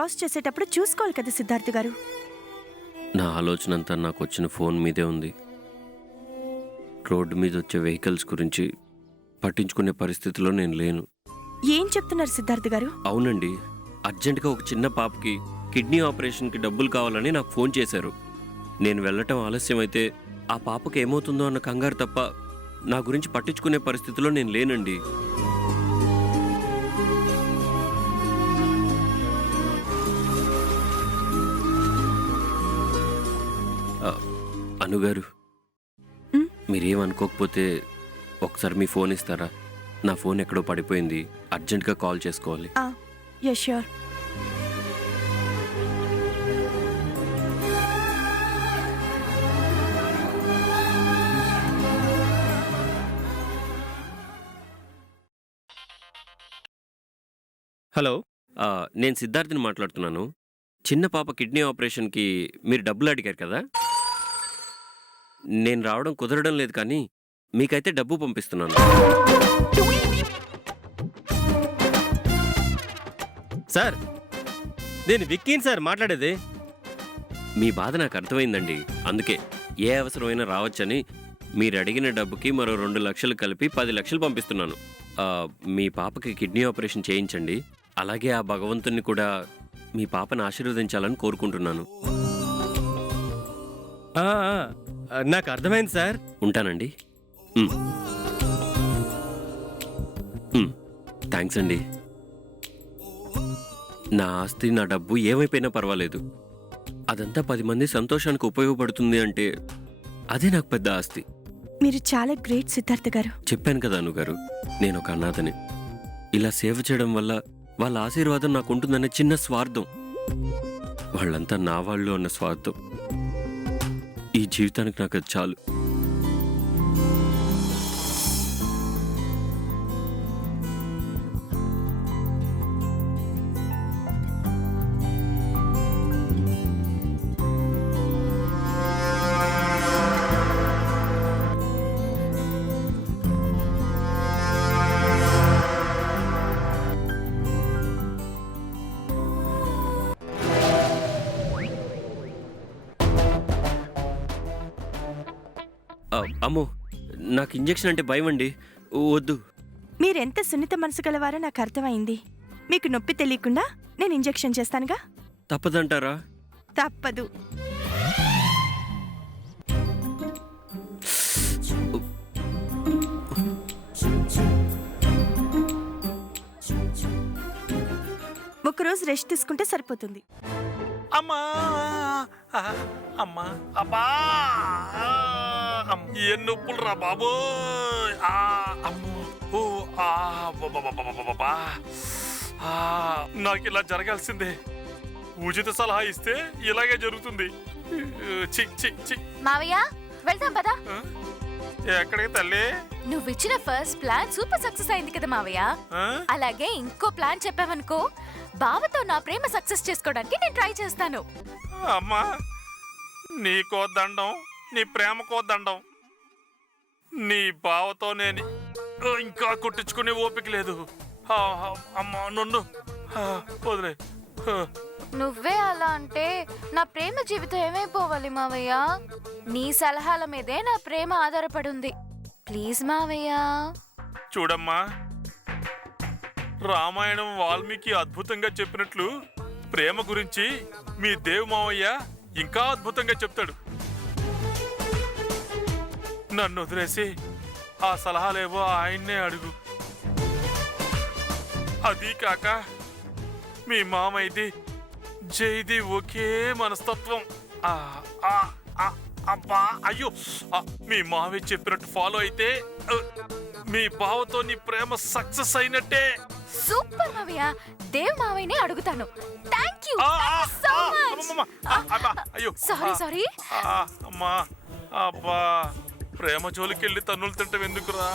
Cross చేసేటప్పుడు చూసుకోవాలి కదా సిద్ధార్థ్ గారు. నా ఆలోచన అంతా నాకు వచ్చిన ఫోన్ మీదే ఉంది. రోడ్డు మీద వచ్చే వెహికల్స్ గురించి పట్టించుకునే పరిస్థితిలో నేను లేను. ఏం చెప్తున్నారు సిద్ధార్థ్ గారు? అవునండి, అర్జెంటుగా ఒక చిన్న పాపకి కిడ్నీ ఆపరేషన్కి డబ్బులు కావాలని నాకు ఫోన్ చేశారు. నేను వెళ్ళటం ఆలస్యమైతే ఆ పాపకి ఏమవుతుందో అన్న కంగారు తప్ప నా గురించి పట్టించుకునే పరిస్థితిలో నేను లేనండి. అనుగారు, మీరేమనుకోకపోతే ఒకసారి మీ ఫోన్ ఇస్తారా? నా ఫోన్ ఎక్కడో పడిపోయింది, అర్జెంటుగా కాల్ చేసుకోవాలి. Yes sure. హలో, నేను సిద్ధార్థిని మాట్లాడుతున్నాను. చిన్న పాప కిడ్నీ ఆపరేషన్కి మీరు డబ్బులు అడిగారు కదా. నేను రావడం కుదరడం లేదు, కానీ మీకైతే డబ్బు పంపిస్తున్నాను. సార్ నేను విక్కీని సార్ మాట్లాడేది. మీ బాధ నాకు అర్థమైందండి. అందుకే ఏ అవసరమైనా రావచ్చని మీరు అడిగిన డబ్బుకి మరో 2 లక్షలు కలిపి 10 లక్షలు పంపిస్తున్నాను. మీ పాపకి కిడ్నీ ఆపరేషన్ చేయించండి. అలాగే ఆ భగవంతుణ్ణి కూడా మీ పాపను ఆశీర్వదించాలని కోరుకుంటున్నాను. నాకు అర్థమైంది సార్. ఉంటానండి. థ్యాంక్స్ అండి. నా ఆస్తి, నా డబ్బు ఏమైపోయినా పర్వాలేదు. అదంతా 10 మంది సంతోషానికి ఉపయోగపడుతుంది అంటే అదే నాకు పెద్ద ఆస్తి. మీరు చాలా గ్రేట్ సిద్ధార్థ్ గారు. చెప్పాను కదా అనుగారు, నేను ఒక అనాథని. ఇలా సేవ చేయడం వల్ల వాళ్ళ ఆశీర్వాదం నాకు ఉంటుందనే చిన్న స్వార్థం, వాళ్ళంతా నా వాళ్ళు అన్న స్వార్థం, ఈ జీవితానికి నాకు అది చాలు. అమ్మో, నాకు ఇంజెక్షన్ అంటే భయం అండి, వద్దు. మీరెంత సున్నిత మనసు గలవారో నాకు అర్థమైంది. మీకు నొప్పి తెలియకుండా నేను ఇంజెక్షన్ చేస్తానుగా. తప్పదంటారా? తప్పదు. ఒకరోజు రెస్ట్ తీసుకుంటే సరిపోతుంది. అమ్మా అమ్మా అబ్బా, ఏం నొప్పులు రా బాబు. నాకు ఇలా జరగాల్సిందే. ఉచిత సలహా ఇస్తే ఇలాగే జరుగుతుంది. మావయ్య వెళ్దాం పదా. ఎక్కడికి తల్లి? నువ్విచ్చిన ఫస్ట్ ప్లాన్ సూపర్ సక్సెస్ అయింది కదా మావయ్య. అలాగే ఇంకో ప్లాన్ చెప్పావనుకో, బావతో నా ప్రేమ సక్సెస్ చేసుకోవడానికి నేను ట్రై చేస్తాను. అమ్మా, నీకో దండం, నీ ప్రేమకో దండం. నీ బావతో నేను ఇంకా కుట్టించుకునే ఓపిక లేదు. అమ్మా నన్ను వదిలే. నువ్వే అలా అంటే నా ప్రేమ జీవితం ఏమైపోవాలి మావయ్య? నీ సలహాల మీదే నా ప్రేమ ఆధారపడుంది. ప్లీజ్ మావయ్య. చూడమ్మా, రామాయణం వాల్మీకి అద్భుతంగా చెప్పినట్లు ప్రేమ గురించి మీ దేవ్ మావయ్య ఇంకా అద్భుతంగా చెప్తాడు. నన్ను వదిలేసి ఆ సలహాలేవో ఆయన్నే అడుగు. అది కాక మీ మామయ్యది జైది ఒకే మనస్తత్వం. అబ్బా అయ్యో, మీ మావయ్య చెప్పినట్టు ఫాలో అయితే మీ బావతో నీ ప్రేమ సక్సెస్ అయినట్టే. సూపర్ మావయ్య, దేవ్ మావయ్యని అడుగుతాను. Thank you so much. అయ్యో సారీ. అమ్మా, అబ్బా, ప్రేమ జోలికెళ్ళి తన్నులు తింటాం ఎందుకురా?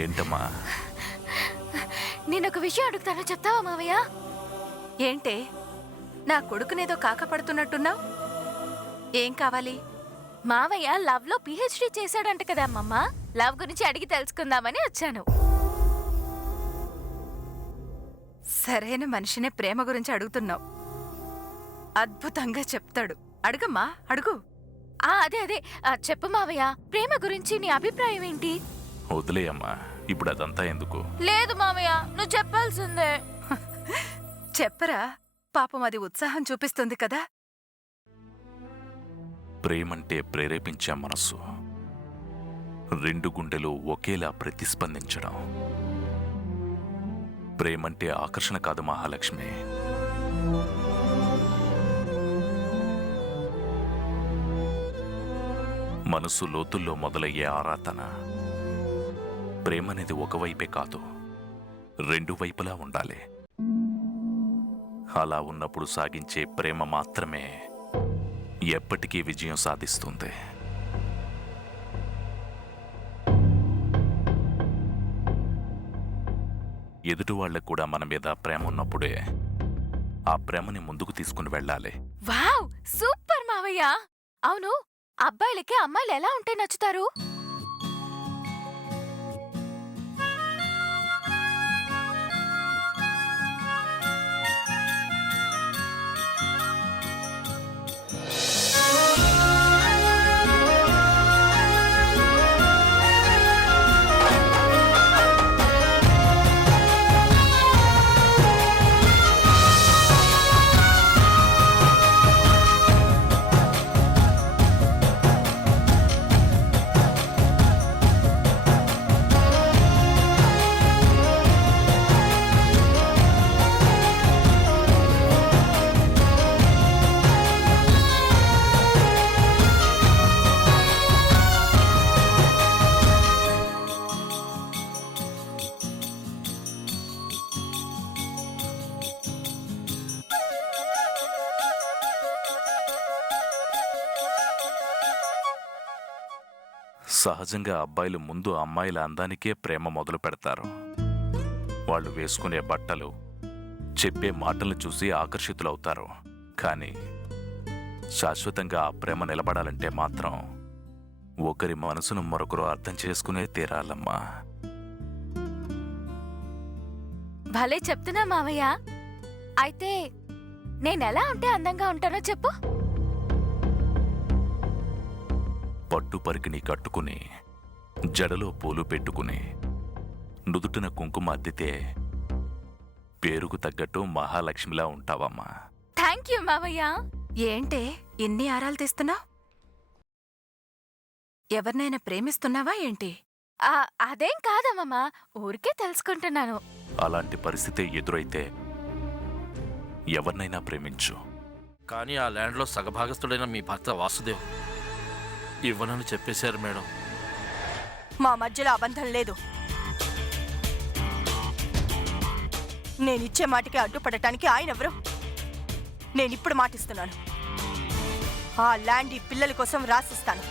ఏంటమ్మా? నేను ఒక విషయం అడుగుతాను, చెప్తావా మావయ్య? ఏంటే నా కొడుకునేదో కాకపడుతున్నట్టున్నావు? ఏం కావాలి? మావయ్య లవ్ లో పిహెచ్డి చేశాడంట కదా అమ్మమ్మ. లవ్ గురించి అడిగి తెలుసుకుందామని వచ్చాను. సరైన మనిషినే ప్రేమ గురించి అడుగుతున్నావు. అద్భుతంగా చెప్తాడు. అడుగమ్మా, అడుగు. అదే చెప్పు మావయ్య, ప్రేమ గురించి నీ అభిప్రాయం ఏంటి? వదిలేయమ్మా, ఇప్పుడు అదంతా ఎందుకు? లేదు మావయ్య, నువ్వు చెప్పాల్సిందే. చెప్పరా, పాపం అది ఉత్సాహం చూపిస్తుంది కదా. ప్రేమంటే ప్రేరేపించే మనస్సు, రెండు గుండెలు ఒకేలా ప్రతిస్పందించడం. ప్రేమంటే ఆకర్షణ కాదు మహాలక్ష్మి. మనసు లోతుల్లో మొదలయ్యే ఆరాధన. ప్రేమనేది ఒకవైపే కాదు, రెండు వైపులా ఉండాలి. అలా ఉన్నప్పుడు సాగించే ప్రేమ మాత్రమే ఎప్పటికీ విజయం సాధిస్తుంది. ఎదుటి వాళ్ళకు కూడా మన మీద ప్రేమ ఉన్నప్పుడే ఆ ప్రేమని ముందుకు తీసుకుని వెళ్ళాలి. వావ్, సూపర్ మావయ్య. అవును, అబ్బాయిలకి అమ్మాయిలు ఎలా ఉంటే నచ్చుతారు? సహజంగా అబ్బాయిలు ముందు అమ్మాయిల అందానికే ప్రేమ మొదలు పెడతారు. వాళ్ళు వేసుకునే బట్టలు, చెప్పే మాటలను చూసి ఆకర్షితులవుతారు. కానీ శాశ్వతంగా ఆ ప్రేమ నిలబడాలంటే మాత్రం ఒకరి మనసును మరొకరు అర్థం చేసుకునే తీరాలమ్మా. భలే చెప్తున్నా మావయ్య. అయితే నేనెలా ఉంటే అందంగా ఉంటానో చెప్పు. పట్టు పరికిని కట్టుకుని, జడలో పూలు పెట్టుకుని, నుదుటిన కుంకుమ అద్దితే పేరుకు తగ్గట్టు మహాలక్ష్మిలా ఉంటావమ్మా. థ్యాంక్ యూ మావయ్య. ఏంటే ఇన్ని ఆరాలు తీస్తున్నావు? ఎవరినైనా ప్రేమిస్తున్నావా ఏంటి? అదేం కాదమ్మమ్మ, ఊరికే తెలుసుకుంటున్నాను. అలాంటి పరిస్థితి ఎదురైతే ఎవరినైనా ప్రేమించు. కానీ ఆ ల్యాండ్లో సగభాగస్తుడైన మీ భర్త వాసుదేవ్ ఇవ్వనని చెప్పేశారు మేడం. మా మధ్యలో అబంధం లేదు. నేనిచ్చే మాటకి అడ్డుపడటానికి ఆయనెవరు? నేనిప్పుడు మాటిస్తున్నాను, ఆ ల్యాండ్ ఈ పిల్లల కోసం రాసిస్తాను.